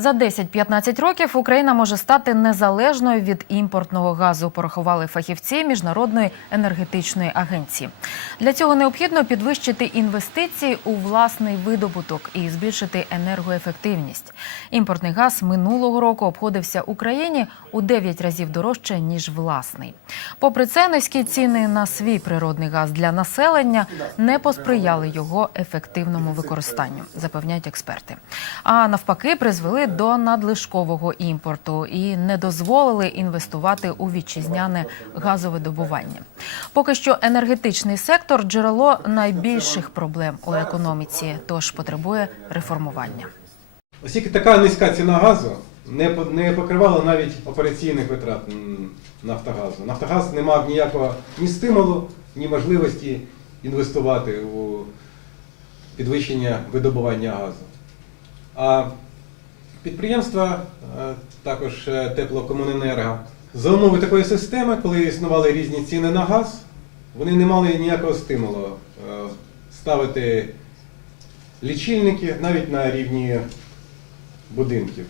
За 10-15 років Україна може стати незалежною від імпортного газу. Порахували фахівці міжнародної енергетичної агенції. Для цього необхідно підвищити інвестиції у власний видобуток і збільшити енергоефективність. Імпортний газ минулого року обходився Україні у 9 разів дорожче ніж власний. Попри це, низькі ціни на свій природний газ для населення не посприяли його ефективному використанню, запевняють експерти. А навпаки, призвели до надлишкового імпорту і не дозволили інвестувати у вітчизняне газовидобування. Поки що енергетичний сектор джерело найбільших проблем у економіці, тож потребує реформування. Оскільки така низька ціна газу не покривала навіть операційних витрат Нафтогазу. Нафтогаз не мав ніякого ні стимулу, ні можливості інвестувати у підвищення видобування газу. А підприємства, е, також е, теплокомуненерго, за умови такої системи, коли існували різні ціни на газ, вони не мали ніякого стимулу е, ставити лічильники навіть на рівні будинків.